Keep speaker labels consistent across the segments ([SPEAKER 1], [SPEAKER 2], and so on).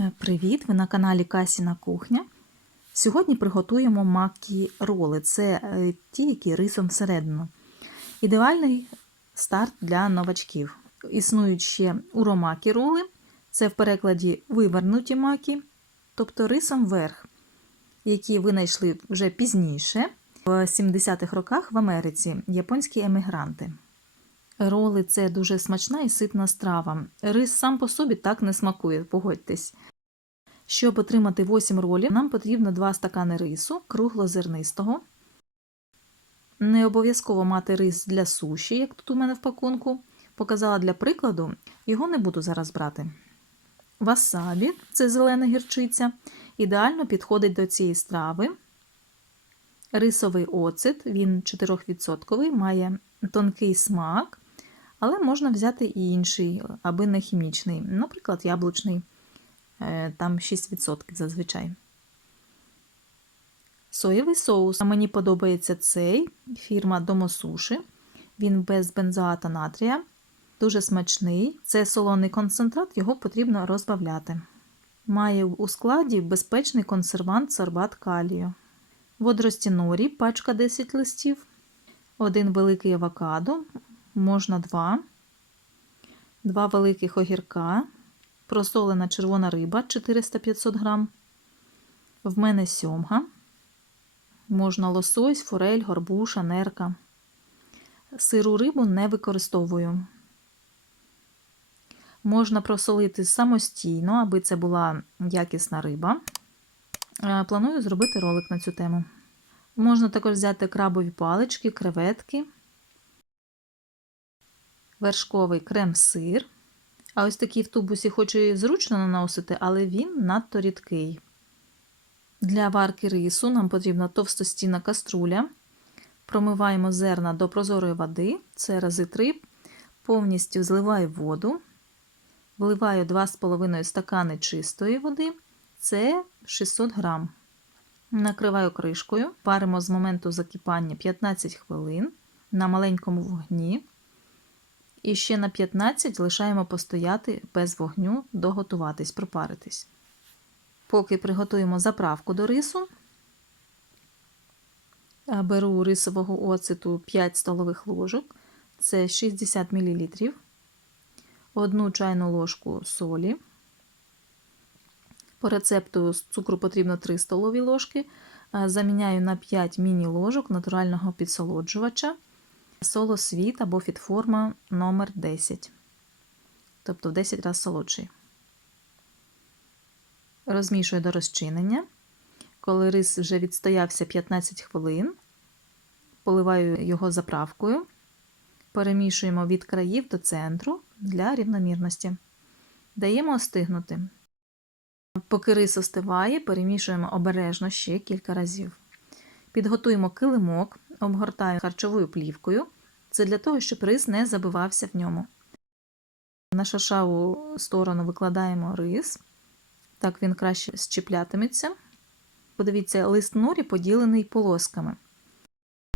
[SPEAKER 1] Е, Привіт! Ви на каналі Касіна Кухня. Сьогодні приготуємо макі роли. Це е, ті, які рисом всередину. Ідеальний старт для новачків. Існують ще уромакі роли. Це в перекладі вивернуті макі, тобто рисом вверх, які винайшли вже пізніше, в 70-х роках в Америці японські емігранти. Роли це дуже смачна і ситна страва. Рис сам по собі так не смакує, погодьтесь. Щоб отримати 8 ролів, нам потрібно 2 стакани рису круглозернистого. Не обов'язково мати рис для суші, як тут у мене в пакунку. Показала для прикладу, його не буду зараз брати. Васабі це зелена гірчиця, ідеально підходить до цієї страви. Рисовий оцет, він 4%, має тонкий смак, але можна взяти і інший, аби не хімічний, наприклад, яблучний, там 6% зазвичай. Соєвий соус. Мені подобається цей фірма Домосуші. Він без бензоата натрія. Дуже смачний. Це солоний концентрат, його потрібно розбавляти. Має у складі безпечний консервант сорбат калію. Водорості норі, пачка 10 листів. Один великий авокадо, можна два. Два великих огірка. Просолена червона риба 400-500 грам. В мене сьомга. Можна лосось, форель, горбуша, нерка. Сиру рибу не використовую. Можна просолити самостійно, аби це була якісна риба. Планую зробити ролик на цю тему. Можна також взяти крабові палички, креветки, вершковий крем-сир. А ось такий в тубусі хочу і зручно наносити, але він надто рідкий. Для варки рису нам потрібна товстостінна каструля. Промиваємо зерна до прозорої води, це рази 3, повністю зливаю воду, вливаю 2,5 стакани чистої води, це 600 грам. Накриваю кришкою, паримо з моменту закипання 15 хвилин на маленькому вогні. І ще на 15 лишаємо постояти без вогню, доготуватись, пропаритись. Поки приготуємо заправку до рису, беру рисового оцету 5 столових ложок, це 60 мл, одну чайну ложку солі. По рецепту з цукру потрібно 3 столові ложки. Заміняю на 5 міні-ложок натурального підсолоджувача солосвіт або фітформа номер 10 тобто в 10 разів солодший. Розмішую до розчинення. Коли рис вже відстоявся 15 хвилин, поливаю його заправкою, перемішуємо від країв до центру для рівномірності. Даємо остигнути. Поки рис остиває, перемішуємо обережно ще кілька разів. Підготуємо килимок, обгортаю харчовою плівкою. Це для того, щоб рис не забивався в ньому. На шашаву сторону викладаємо рис, так він краще щеплятиметься. Подивіться, лист норі поділений полосками.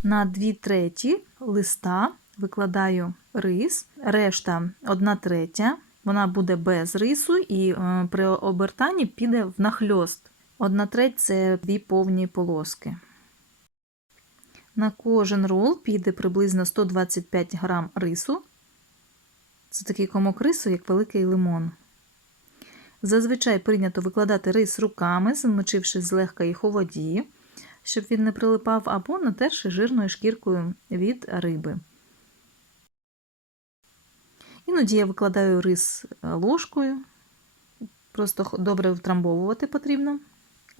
[SPEAKER 1] На 2 треті листа викладаю рис, решта 1 третя. Вона буде без рису і е, при обертанні піде в нахльост. 1 треть це дві повні полоски. На кожен рол піде приблизно 125 грам рису. Це такий комок рису, як великий лимон. Зазвичай прийнято викладати рис руками, замочивши злегка їх у воді, щоб він не прилипав, або натерши жирною шкіркою від риби. Іноді я викладаю рис ложкою, просто добре втрамбовувати потрібно.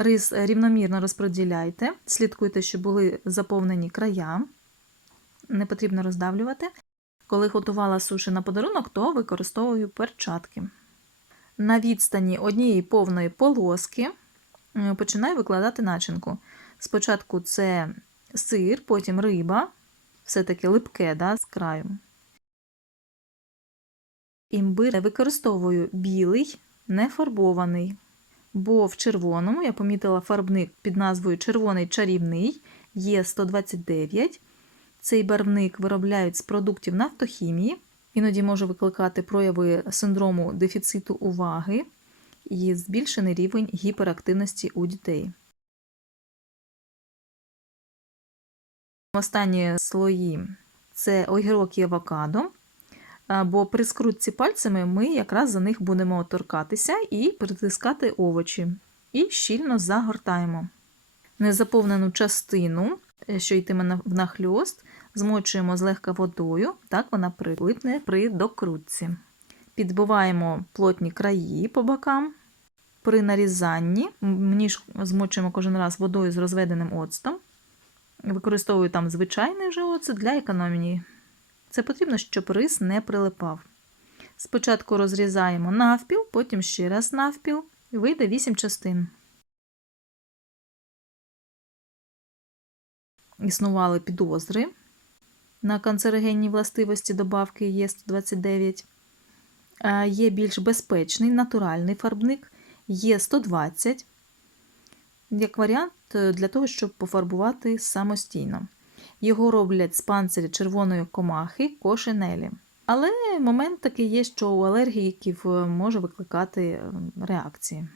[SPEAKER 1] Рис рівномірно розподіляйте, слідкуйте, щоб були заповнені края, не потрібно роздавлювати. Коли готувала суші на подарунок, то використовую перчатки. На відстані однієї повної полоски починаю викладати начинку. Спочатку це сир, потім риба, все-таки липке да, з краю. Імбир використовую білий, нефарбований бо в червоному я помітила фарбник під назвою Червоний чарівний є 129. Цей барвник виробляють з продуктів нафтохімії, іноді може викликати прояви синдрому дефіциту уваги і збільшений рівень гіперактивності у дітей. Останні слої це огірок і авокадо. Бо при скрутці пальцями ми якраз за них будемо торкатися і притискати овочі. І щільно загортаємо. Незаповнену частину, е, що йтиме на- внахльост, змочуємо злегка водою, так вона прилипне при докрутці. Підбиваємо плотні краї по бокам. При нарізанні ніж змочуємо кожен раз водою з розведеним оцтом. Використовую там звичайний вже оцет для економії. Це потрібно, щоб рис не прилипав. Спочатку розрізаємо навпіл, потім ще раз навпіл, вийде 8 частин. Існували підозри на канцерогенні властивості добавки Є129. Є більш безпечний натуральний фарбник Є120 як варіант е, для того, щоб пофарбувати самостійно. Його роблять з панциря червоної комахи кошенелі. Але момент такий є, що у алергіків е, може викликати е, реакції.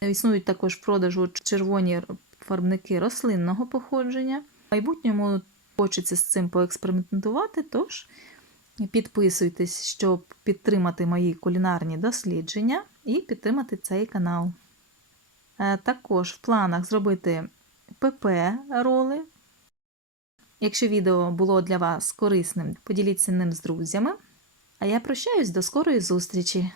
[SPEAKER 1] Існують також в продажу червоні фарбники рослинного походження. В майбутньому хочеться з цим поекспериментувати, тож підписуйтесь, щоб підтримати мої кулінарні дослідження і підтримати цей канал. Е, Також в планах зробити ПП-роли. Якщо відео було для вас корисним, поділіться ним з друзями. А я прощаюсь до скорої зустрічі!